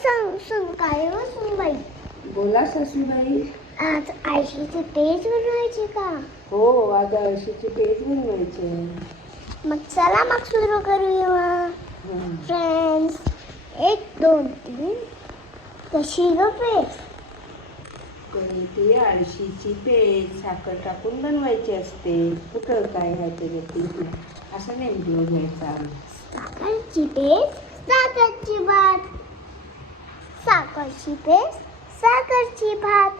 काय हो सुनबाई बोला सासूबाई. आज आयशीचे पेज बनवायचे का? हो आज आळशीची पेज बनवायचे. मग चला मग सुरू करूया. फ्रेंड्स एक दोन तीन. कशी ग पेज? ती आळशीची पेज? साखर टाकून बनवायची असते. कुठं काय आहे त्याच्यात असं नेमकं घ्यायचा साखरची पेज साखरची भात. साखरची पेज साखरची भात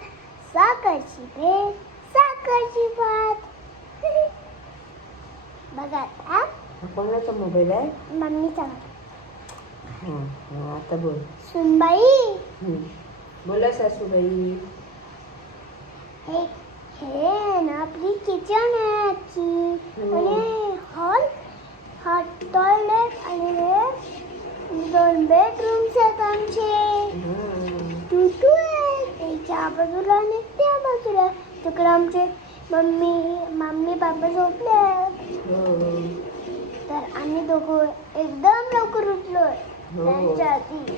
साखरची पेज साखरची भात. बघा आता. कोणाचा मोबाईल आहे? मम्मीचा. हां हां आता बोल. सुनबाई. हं. बोला सासूबाई. हे हे ना आपली किचन आहे आजची. आणि हॉल हा टॉयलेट आणि हे दोन बेडरूम्स आहेत आमचे. त्याच्या बाजूला आणि त्या बाजूला. तिकडे आमचे मम्मी मम्मी बाबा झोपले आहेत. हो तर आम्ही दोघं एकदम लवकर उठलोय हो. त्यांच्या आधी.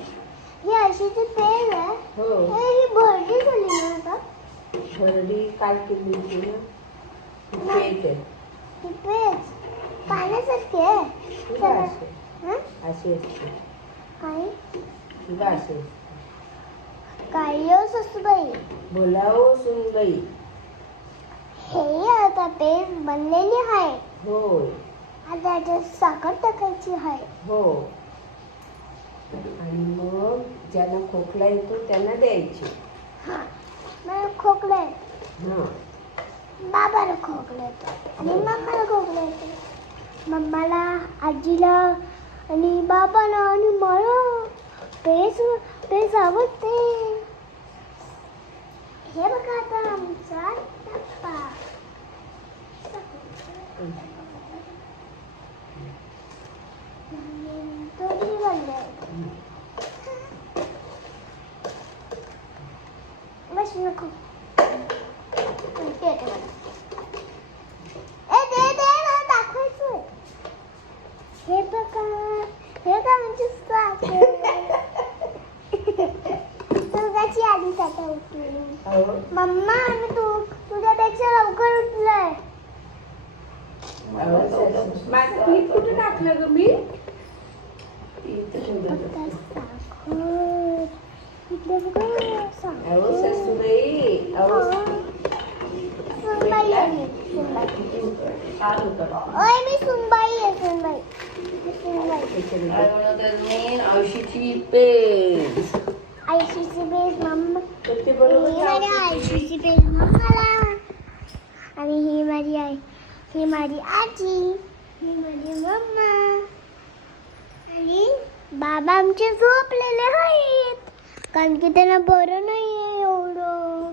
ही अशीची पेन आहे. हो. हे ही भरली झाली ना आता? भरडी काल केली होती ना? पेज आहे. ही पेज पाण्यासारखी आहे. अशी. हं? अशी असते. काय? ती अशी असते. काय हो सासूबाई. बोला हो सुनबाई. हे आता पेज बनलेली आहे. होय. आता त्याच्यात साखर टाकायची आहे. हो. आणि मग ज्यांना खोकला येतो त्यांना द्यायची. हा मला खोकला आहे हां. बाबाला खोकला येतो. आणि मम्माला खोकला येतो. मम्माला आजीला आणि बाबाला आणि मला पेज पेज आवडते. हे बघा आता आमचा डब्बा तो किती बनले बस नको ते ते ए दे दे मला दाखवायचं हे बघा हे का म्हणजे साखर उठली हो. मम्मा आम्ही तू तुझ्यापेक्षा लवकर उठलोय. माझं पीठ कुठं टाकलं ग मी? इथं ठेवलं आयशीची बेस मम्मा तर ते ही बरोबर माझी आयशीची बेस मम्माला आणि ही माझी आई ही माझी आजी ही माझी मम्मा. आणि बाबा आमचे झोपलेले आहेत. कारण की त्यांना बरं नाही आहे एवढं.